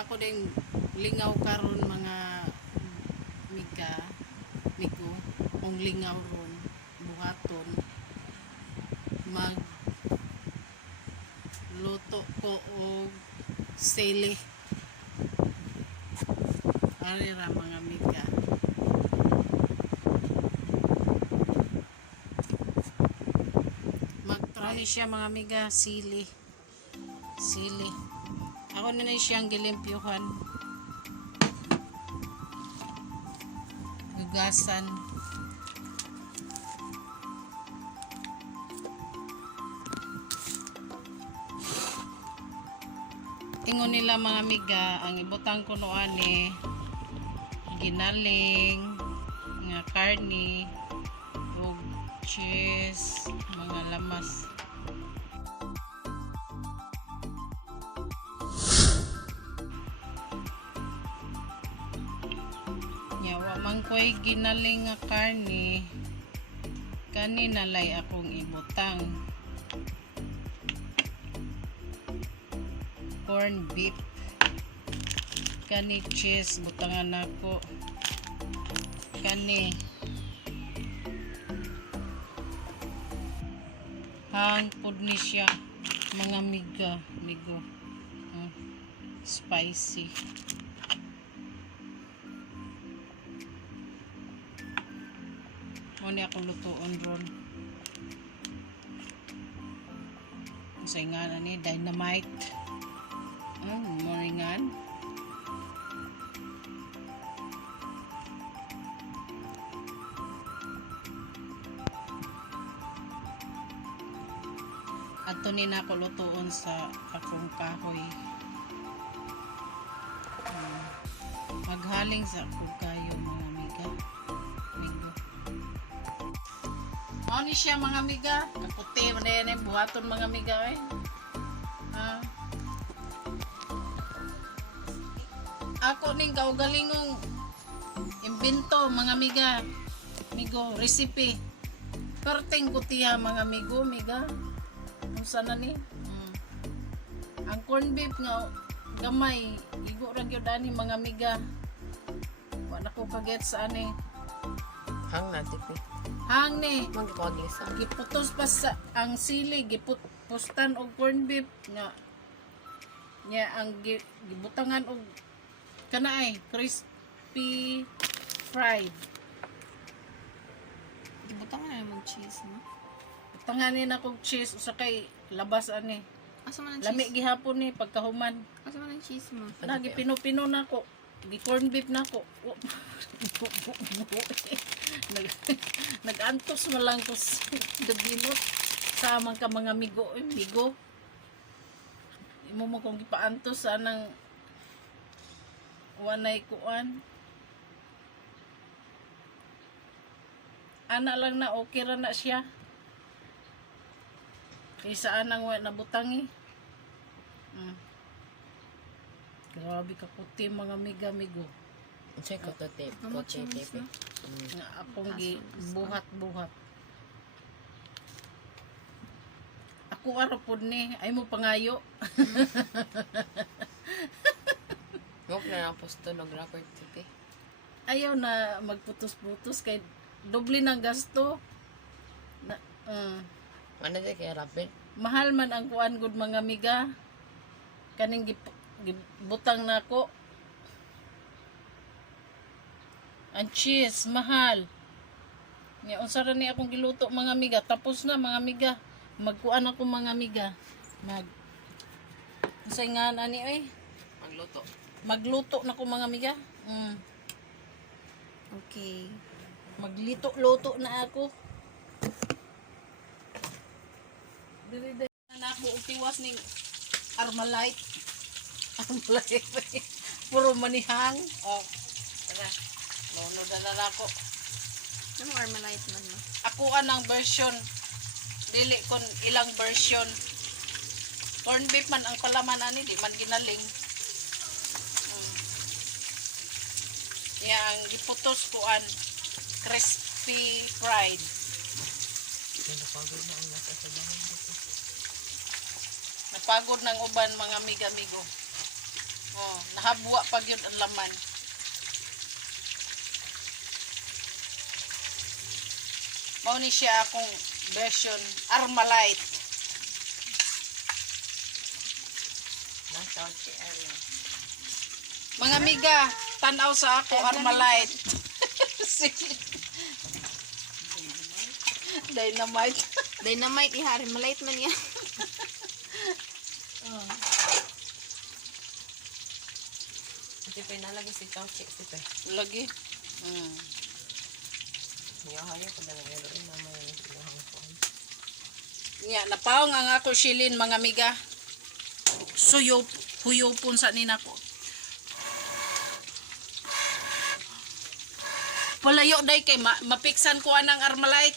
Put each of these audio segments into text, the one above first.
ako din lingaw karon mga miga migo kung lingaw ron buhaton mag luto ko og sili ari ra mga miga. Magtry siya mga miga sili ako na siyang gilimpyuhan gugasan ingon nila mga miga ang ibutang ko noan ginaling nga karne ug cheese mga lamas. Yawa man ko'y ginaling nga karne kani nalay akong ibutang corn beef kani cheese butangan ako kani hang pud ni siya mga migo spicy mo ni ako lutuon ron say nga ni dynamite moringan ato ni nako lutuon sa akong kahoy maghaling sa akong kayo mga migo mao ni siya mga miga kaputi man yan buhaton mga miga ako ning kaugalingong imbento mga migo recipe perting kutiya mga miga unsa na ni ang corn beef nga gamay igo ra gyud ani mga miga wala ko kaget sa ani hang na tipi hang ni magkakagisa giputos pa sa ang sili gipustan og corn beef nga nya ang gibutangan og kana crispy fried Gibutangan na naman cheese, no? butanganin akong cheese usa kay labas ani Asa man ang lami cheese? gihapon ni pagkahuman Asa man ang cheese mo? lagi pino-pino nako gi corn beef nako nag-antos man lang ko dagilot sa ka mga migo imo mo kung gipaantos sa nang wanay kuan ana lang na okay ra na siya kaysa anang wa nabutangi grabe ka puti mga migo check out the tape Amo kote cheese, tape no? nga akong gi buhat ako ara pud ni ay mo pangayo ngop na naposto ng rapper tipi ayaw na magputos-putos kay doble ng gasto na, ano di kaya rapper mahal man ang kuan gud mga miga kaning gibutang nako ang cheese mahal nga unsa ra ni akong giluto mga miga tapos na mga miga magkuan ako mga miga unsay nga ani magluto na ko mga miga Okay. maglito-luto na ako dili na ako tiwas ning Armalite puro manihang tara nono dala ko Ano Armalite man, no? ako anang version dili kon ilang version corn beef man ang palaman ani di man ginaling yang giputos kuan crispy fried napagod ng uban mga amigo oh habwa pag yun ang laman. Mao ni siya akong version Armalite. Nasa si Ariel. Mga amiga, tanaw sa ako Armalite. Dynamite. Dynamite, ihari. Malait man yan. Ito pa inalagay si Chowchi. Ito pa. Lagi. Niyahaya pa na ngayon. Mama yung ilahang ko. Nya napaong ang ako silin mga amiga. Suyop, huyopon sa ninako. Palayo day kay mapiksan ko anang Armalite.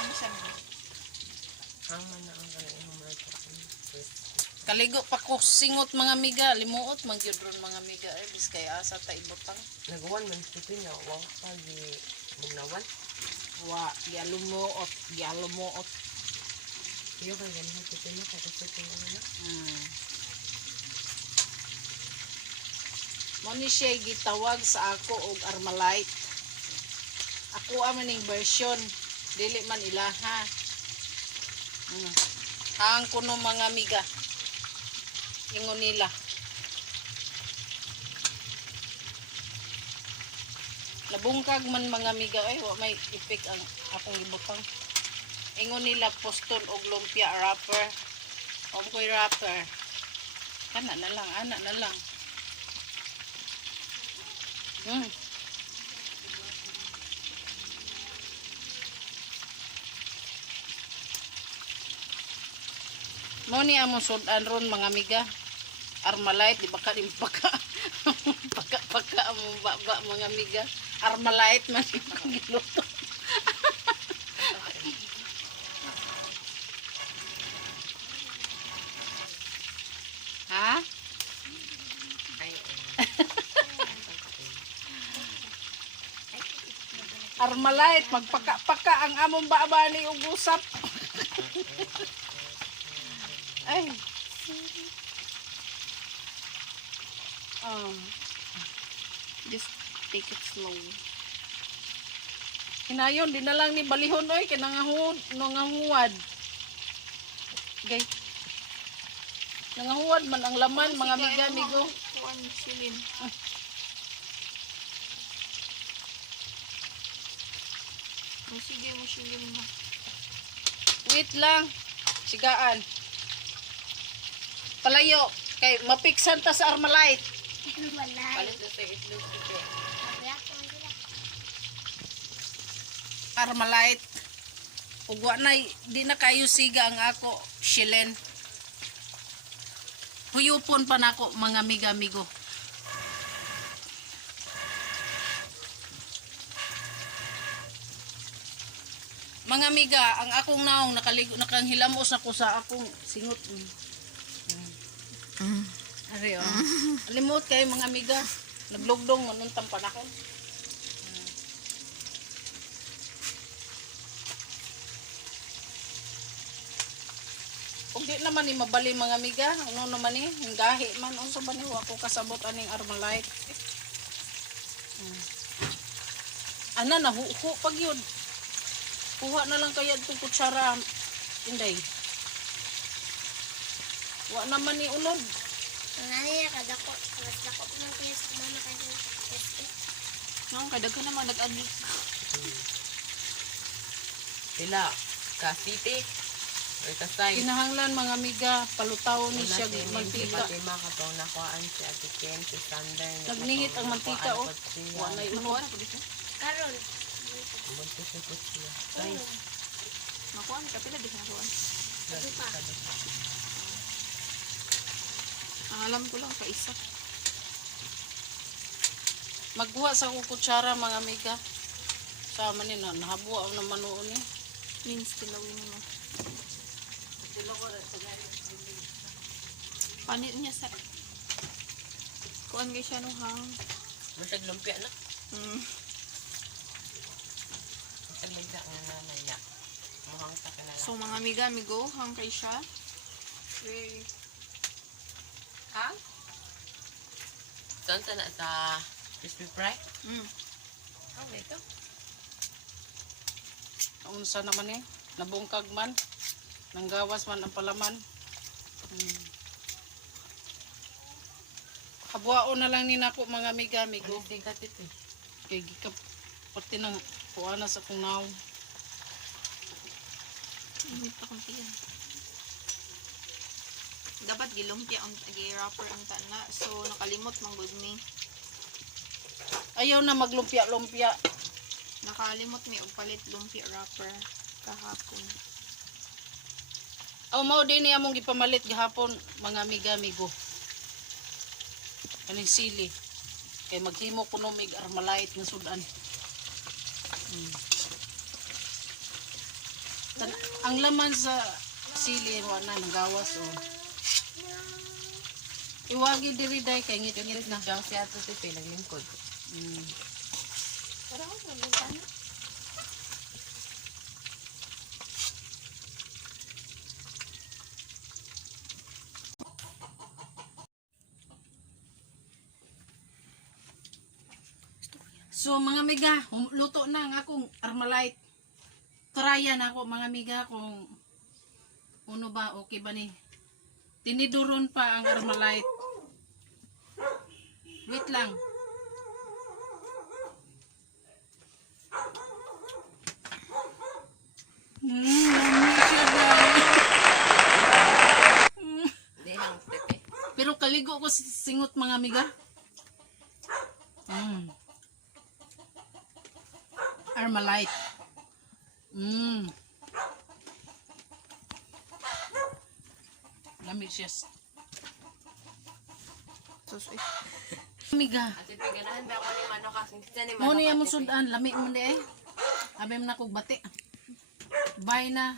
Ano siya? Hama na ang galing homework. Kaligo pa ko singot mga amiga, limuot man gyud ron mga amiga bis kay asa ta ibutang. Nagawan man ito niya. Wow, pag bugnawan. Wa, yalumuot, yalumuot. Iyo kay ganun ito niya. Kaya ito ano na. Mo ni siya gitawag sa ako og Armalite. Ako amaning version, dili man ilaha. Hang kuno mga amiga. Ingon nila. Nabungkag man mga amiga ay wa may ipik ang akong ibutang. Ingon nila poston og lumpia wrapper. O ko'y wrapper. Kana na lang, ana na lang. Mo ni amo sudan ron mga amiga. Armalite di ba ka din paka paka mo baba mga amiga. Armalite man yung giluto. Ha? Ay, Armalite magpaka-paka ang among baba ni ug usap. Ay. Just take it slow. Hinayon di na lang ni balihon oy kay nangahuwad. Gay. Nangahuwad man ang laman mga amiga amigo. Kuan silin. Sige mo silin mo. Wait lang. Sigaan. Palayo kay mapiksan ta sa Armalite. palit na sa itlog ito. Armalite. Ug wa na di na kayo siga ang ako shillen. Huyupon pa nako mga amiga-amigo. Mga amiga, ang akong naong nakaligo nakanghilamos ako sa akong singot. Ari oh. Alimot kayo mga amiga. Naglugdong manuntang pa nako. Kung di naman ni mabali mga amiga, ano naman ni, gahi man, unsa ba ni ako kasabot aning Armalite. Ana na hu pag yun. Kuha na lang kaya itong kutsara. Inday. Wa naman ni unod. Nani na kadako, kadako man kayo sa mama kayo sa No, kadaghan naman nag-addict. Sila, ka-city. Or kasay. Kinahanglan mga amiga, palutaw ni siya Si mantika. Fatima katong nakuhaan si Ate Ken, si Sander. Nagnihit ang mantika oh. Wa na Nakuha unod. na po dito. karon. Buntis na po siya. Guys, Nakuha na. Kapila din nakuha. Ang alam ko lang, kaisa. Magbuha sa akong kutsara mga amiga. Sama ni na nahabuha ang naman noon ni. Means tilawin mo. Panit niya sa... Kuan kayo siya no hang. masag lumpia na. Masag lumpia ang nanay niya. Muhang sa kanala. So mga amiga, amigo, hang kayo siya. Okay. Ito sa na sa crispy fry. Mm. Oh, ito. Unsa naman eh, nabungkag man, nanggawas man ang palaman. Kabuao na lang ni nako mga amiga, amigo. Hindi ka tip eh. Kay gikap pati nang kuana sa kong naong. Init pa kong tiyan. Dapat gilumpia ang gi-wrapper ang tana. So, nakalimot mang good me. Ayaw na maglumpia-lumpia. Nakalimot mi og palit lumpia wrapper kahapon. Aw mao din niya mong gipamalit gihapon mga amiga, amigo. Kaning sili. Kay maghimo kuno mig Armalite nga sudan. Ang laman sa sili wala nang gawas o. Iwagi diri day kay ngit-ngit na. Diyan si Ato tip eh, naglingkod. Para ako naglantana. So mga amiga, luto na ang akong Armalite. Turayan ako mga amiga kung ano ba, okay ba ni. Tiniduron pa ang Armalite. Wait lang. Lamig siya guys. Hindi lang tip eh. Pero kaligo ko sa singot mga amiga. Armalite. Lamig siya. Sus, eh. Amiga. At tip, ganahan ba ako ni Manok kasi kita ni Mo Manok. niya mo at tip, eh. sudan, lamig mo di eh. Abim na kog bati. Bye na.